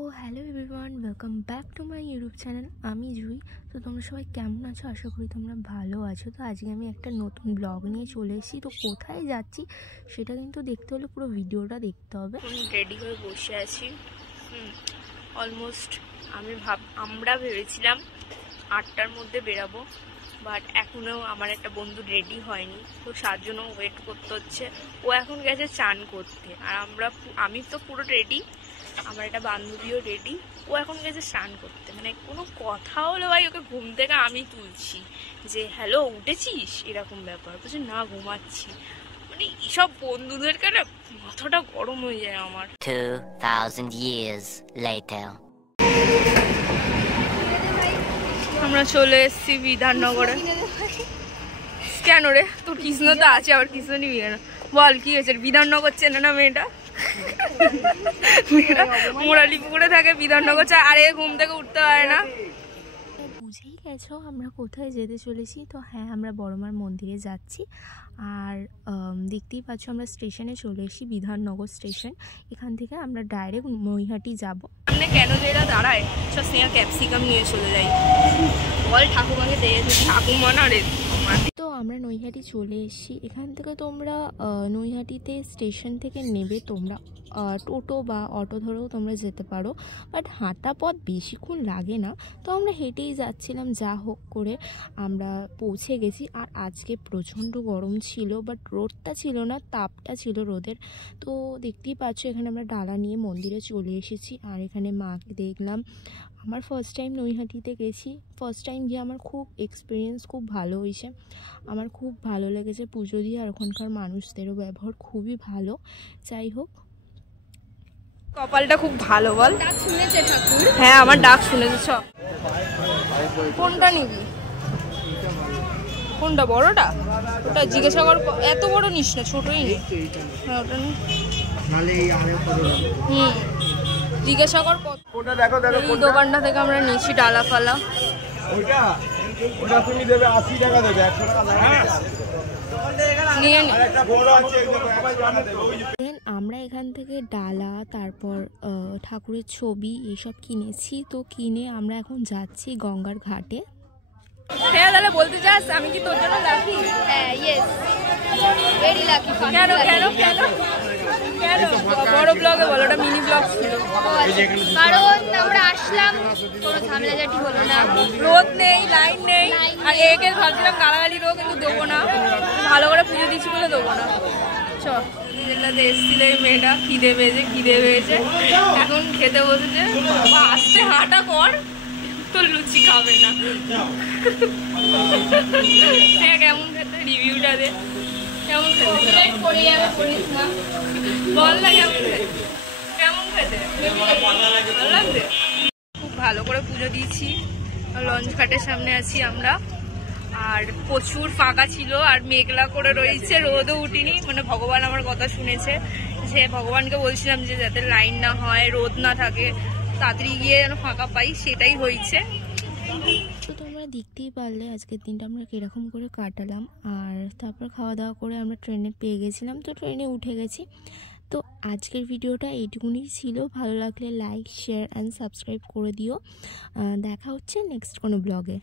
O hello everyone, welcome back to my YouTube channel. আমি জুই। তো তোমরা সবাই কেমন আছো? আশা করি তোমরা ভালো আছো। তো আজকে আমি একটা নতুন ব্লগ নিয়ে চলে এসেছি। তো কোথায় যাচ্ছি সেটা কিন্তু দেখতে হলে পুরো ভিডিওটা দেখতে হবে। রেডি হয়ে বসে আছি। অলমোস্ট আমরা ভেবেছিলাম 8টার মধ্যে বেরাবো, বাট এখনও আমার একটা বন্ধু রেডি হয়নি। তো তার জন্য ওয়েট করতে হচ্ছে। ও এখন গেছে চান করতে, আর আমি তো পুরো রেডি, আমার একটা বান্ধবীও রেডি। ও এখন গেছে স্নান করতে। মানে কোনো কথা হলো ভাই, ওকে ঘুম থেকে আমি তুলছি যে হ্যালো উঠেছিস, এরকম ব্যাপার। বলছে না ঘুমাচ্ছি। মানে এইসব বন্ধুদের কারণে মাথাটা গরম হয়ে যায় আমার। 2000 years later আমরা চলে এসেছি বিধাননগরে। কেন রে, তোর কৃষ্ণ তো আছে, আবার কৃষ্ণ নিবি কেন? বল কি হয়েছে? বিধাননগর চেনে না মেয়েটা? মোরালি পুকুরে থাকে, বিধাননগর আরে ঘুম থেকে উঠতে পারে না। বুঝেই গেছো আমরা কোথায় যেতে চলেছি। তো হ্যাঁ, আমরা বড়মার মন্দিরে যাচ্ছি। আর দেখতেই পাচ্ছ আমরা স্টেশনে চলে এসেছি, বিধাননগর স্টেশন। এখান থেকে আমরা ডাইরেক্ট নৈহাটি যাব। সামনে কেন যে এরা দাঁড়ায়, সব স্নেহা ক্যাপসিকাম নিয়ে চলে যাই। বল ঠাকুমাকে দিয়ে ঠাকুমা না রে। তো আমরা নৈহাটি চলে এসেছি। এখান থেকে তোমরা নৈহাটিতে স্টেশন থেকে নেবে তোমরা টোটো বা অটো ধরেও তোমরা যেতে পারো, বাট হাঁটা পথ বেশিক্ষণ লাগে না। তো আমরা হেঁটেই যাচ্ছিলাম, যা হোক করে আমরা পৌঁছে গেছি। আর আজকে প্রচণ্ড গরম ছিল, বাট রোদটা ছিল না, তাপটা ছিল রোদের। তো দেখতেই পাচ্ছ এখানে আমরা ডালা নিয়ে মন্দিরে চলে এসেছি। আর এখানে মাকে দেখলাম। আমার ফার্স্ট টাইম নৈহাটিতে গেছি, ফার্স্ট টাইম গিয়ে আমার খুব এক্সপিরিয়েন্স খুব ভালো হয়েছে। আমার খুব ভালো লেগেছে পুজো দিয়ে, আর ওখানকার মানুষদেরও ব্যবহার খুবই ভালো। যাই হোক, কপালটা খুব ভালো। বল, ডাক শুনেছে ঠাকুর? হ্যাঁ, আমার ডাক শুনেছে। সব কোনটা নিবি? কোনটা? বড়টা? ওটা জিজ্ঞাসা কর। এত বড় নিস না, ছোটই নি। হ্যাঁ, ওটা নি। জিজ্ঞাসা কর এই দোকানটা থেকে আমরা নিয়েছি ডালা ফালা। আমরা এখান থেকে ডালা, তারপর ঠাকুরের ছবি এইসব কিনেছি। তো কিনে আমরা এখন যাচ্ছি গঙ্গার ঘাটে। হ্যাঁ দাদা, বলতে চাস আমি কি তোর জন্য লাকি? হ্যাঁ, ইয়েস, ভেরি লাকি। কেন কেন কেন কেন? বড় ব্লগে বলো, ওটা মিনি ব্লগ ছিল। কারণ আমরা আসলাম, কোনো ঝামেলাঝাটি হলো না, রোদ নেই, লাইন নেই। আর একে ভাবছিলাম গালাগালি দেবো, কিন্তু দেবো না। ভালো করে পুজো দিচ্ছি বলে দেবো না। চ, যেটাতে এসেছিল এই মেয়েটা, খিদে পেয়েছে, এখন খেতে বসেছে। বাবা আস্তে হাঁটা কর, তোর লুচি খাবে না। কেমন খেতে? রিভিউটা দে, কেমন খেতে? বল না কেমন খেতে? কেমন খেতে? ভালো লাগছে? খুব ভালো করে পুজো দিয়েছি। লঞ্চ ঘাটের সামনে আছি আমরা। আর প্রচুর ফাঁকা ছিল, আর মেঘলা করে রয়েছে, রোদও উঠিনি। মানে ভগবান আমার কথা শুনেছে, যে ভগবানকে বলছিলাম যে যাতে লাইন না হয়, রোদ না থাকে, তাড়াতাড়ি গিয়ে যেন ফাঁকা পাই, সেটাই হয়েছে। তো তোমরা দেখতেই পারলে আজকের দিনটা আমরা কীরকম করে কাটালাম। আর তারপর খাওয়া দাওয়া করে আমরা ট্রেনে পেয়ে গেছিলাম, তো ট্রেনে উঠে গেছি। তো আজকের ভিডিওটা এইটুকুনি ছিল। ভালো লাগলে লাইক, শেয়ার অ্যান্ড সাবস্ক্রাইব করে দিও। দেখা হচ্ছে নেক্সট কোনো ব্লগে।